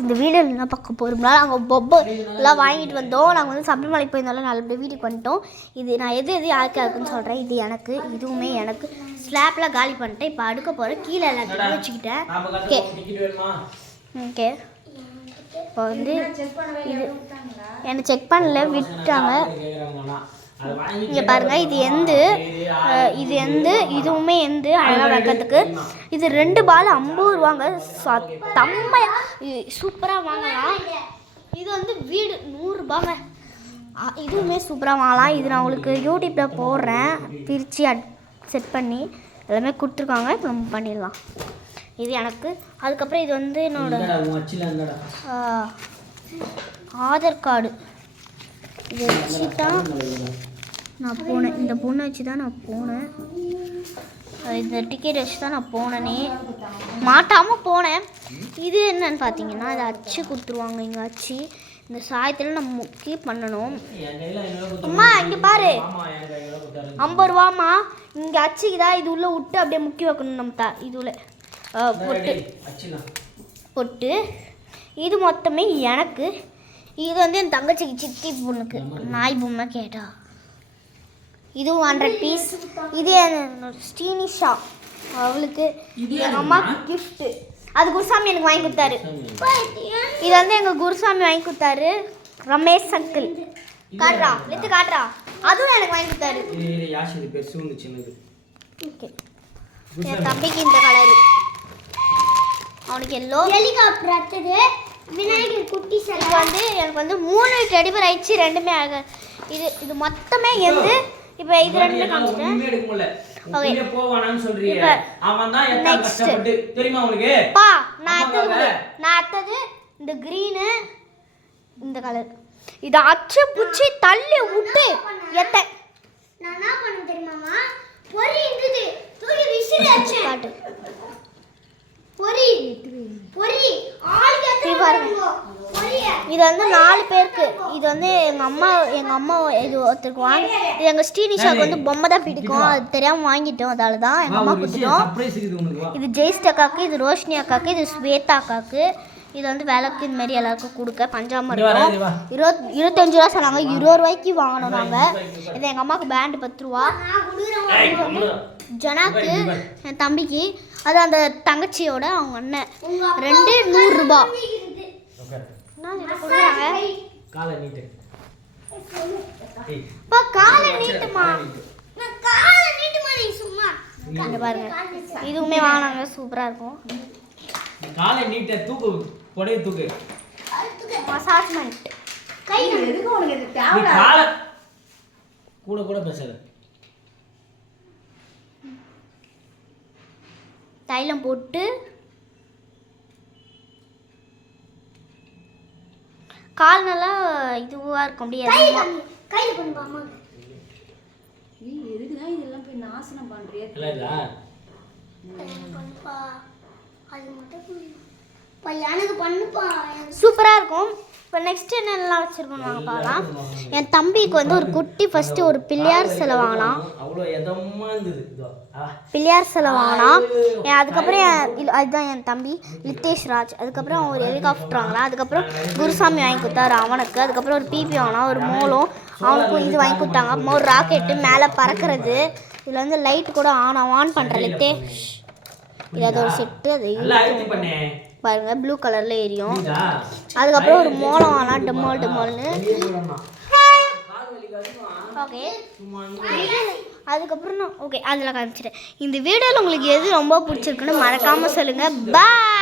இந்த வீடியோவில் என்ன பார்க்க போகிறோம்னா நாங்கள் பொப்பை எல்லாம் வாங்கிட்டு வந்தோம். நாங்கள் வந்து சபரிமலை போயிருந்தாலும் நல்லபடியாக வீட்டுக்கு வந்துட்டோம். இது நான் எது யாருக்கு இருக்குன்னு சொல்கிறேன். இது எனக்கு, இதுவுமே எனக்கு. ஸ்லாப்லாம் காலி பண்ணிட்டேன். இப்போ அடுக்க போகிறேன். கீழே எல்லாத்தையும் வச்சுக்கிட்டேன். Okay okay. இப்போ வந்து இது எனக்கு செக் பண்ணல, விட்டாங்க. இங்கே பாருங்கள், இது இதுவுமே அழகாக வைக்கிறதுக்கு. இது 2 பால் 50 ரூபாங்க. செம்மையாக சூப்பராக வாங்கலாம். இது வந்து வீடு 100 ரூபாங்க. இதுவுமே சூப்பராக வாங்கலாம். இது நான் உங்களுக்கு யூடியூப்பில் போடுறேன், பிரித்து செட் பண்ணி எல்லாமே கொடுத்துருக்காங்க. இப்போ நம்ம பண்ணிடலாம். இது எனக்கு. அதுக்கப்புறம் இது வந்து என்னோட ஆதார் கார்டு. இதை வச்சு தான் நான் போனேன். இந்த பொண்ணை வச்சு தான் நான் போனேன். இந்த டிக்கெட் வச்சு தான் நான் போனேனே, மாட்டாமல் போனேன். இது என்னன்னு பார்த்தீங்கன்னா, இதை அச்சு கொடுத்துருவாங்க. இங்கே அச்சு இந்த சாயத்தில் நம்ம கீப் பண்ணணும். அம்மா இங்கே பாரு, 50 ரூபாம்மா. இங்கே அச்சுக்குதா, இது உள்ளே விட்டு அப்படியே முக்கி வைக்கணும். நம்ம இது உள்ள பொட்டு. இது மொத்தமே எனக்கு. இது வந்து என் தங்கச்சிக்கு, சித்தி பொண்ணுக்கு நாய் பொம்மை கேட்டா. இது 100 பீஸ். இது ஸ்ரீனிஷா அவளுக்கு, எங்கள் அம்மாவுக்கு கிஃப்ட்டு. அது குருசாமி எனக்கு வாங்கி கொடுத்தாரு. இது வந்து எங்கள் குருசாமி வாங்கி கொடுத்தாரு. ரமேஷ் அங்கிள் காட்டுறா, எடுத்து காட்டுறா. அதுவும் எனக்கு வாங்கி கொடுத்தாரு. ஓகே. என் தம்பிக்கு இந்த கலரு, அவனுக்கு எல்லோ. ஹெலிகாப்டர் அடுத்தது விநாயகர் குட்டி சார். இது வந்து எனக்கு வந்து 3 டெடிபர் ஆயிடுச்சு. 2மே அழகா. இது மொத்தமே இப்போ இது 2மே காமிச்சிட்டேன். ஓகே போவானான்னு சொல்றீங்க. அவன் தான் எத்தனை கஷ்டப்பட்டு தெரியுமா உங்களுக்கு? பா நான் அத்தது இந்த கிரீன், இந்த கலர். இத அச்சு புச்சி தள்ளி விட்டு எத்த நான் என்ன பண்ண தெரியுமாமா? பொரி இருக்குது தூக்கி விசிறி அச்சு காட்டு. பொரி ஆள் கேத்து பாருங்க. இது வந்து 4 பேருக்கு. இது வந்து எங்க அம்மா இது ஒருத்தருக்கு வாங்கி. இது எங்க ஸ்ரீனிஷாவுக்கு வந்து பொம்மை தான் பிடிக்கும். அது தெரியாம வாங்கிட்டோம், அதால தான் எங்க அம்மா கொடுத்துட்டோம். இது ஜெய்ஸ்ட் அக்காக்கு, இது ரோஷினி அக்காக்கு, இது ஸ்வேதா அக்காக்கு. இது வந்து விளக்கு இந்த மாதிரி எல்லாருக்கும் கொடுக்க. பஞ்சாமிர்தம் 25 ரூபா சொன்னாங்க. 20 ரூபாய்க்கு வாங்கணும் நாங்கள். இது எங்கள் அம்மாவுக்கு பேண்டு 10 ரூபா. ஜனாக்கு என் தம்பிக்கு, அது அந்த தங்கச்சியோட அவங்க அண்ணன் 2 100 ரூபா. பாருங்க, இதுவுமே வாங்கினாங்க. சூப்பராக இருக்கும். காலை நீட்ட தூக்கு, கொடைய தூக்கு. மசாஜ்மென்ட் கை எதுக்கு உனக்கு இது தேவை? காலை கூட பேசாத. தைலம் போட்டு கால் நல்லா இதுவா இருக்கும். அப்படியே கையில பண்ணுவாமா? நீ எதுக்குதான் இதெல்லாம் போய் நாசனம் பண்றியே? இல்ல பண்ணுப்பா, அது மட்டும் எனக்கு பண்ணுப்பா. சூப்பராக இருக்கும். இப்போ நெக்ஸ்ட் என்னென்னலாம் வச்சுருக்கோம் வாங்க பார்க்கலாம். என் தம்பிக்கு வந்து ஒரு குட்டி ஃபஸ்ட்டு ஒரு பிள்ளையார் சிலை வாங்கலாம். பிள்ளையார் சிலை வாங்கலாம். அதுக்கப்புறம் அதுதான் என் தம்பி லித்தேஷ் ராஜ். அதுக்கப்புறம் ஒரு ஹெலிகாப்டர் வாங்கலாம். அதுக்கப்புறம் குருசாமி வாங்கி கொடுத்தாரு அவனுக்கு. அதுக்கப்புறம் ஒரு பிபி வாங்கலாம், ஒரு மோளம். அவனுக்கும் இது வாங்கி கொடுத்தாங்க. அப்புறம் ஒரு ராக்கெட்டு மேலே பறக்கிறது. இதில் வந்து லைட் கூட ஆன் பண்ணுற லித்தேஷ். இது அது ஒரு செட்டு. அது பாருங்க ப்ளூ கலர்ல எரியும். அதுக்கப்புறம் ஒரு மோளம் வாங்கலாம், டெமோல்னு. ஓகே, அதுக்கப்புறம் ஓகே அதெல்லாம் காமிச்சிட்டேன். இந்த வீடியோவில் உங்களுக்கு எது ரொம்ப பிடிச்சிருக்குன்னு மறக்காமல் சொல்லுங்கள். பாய்.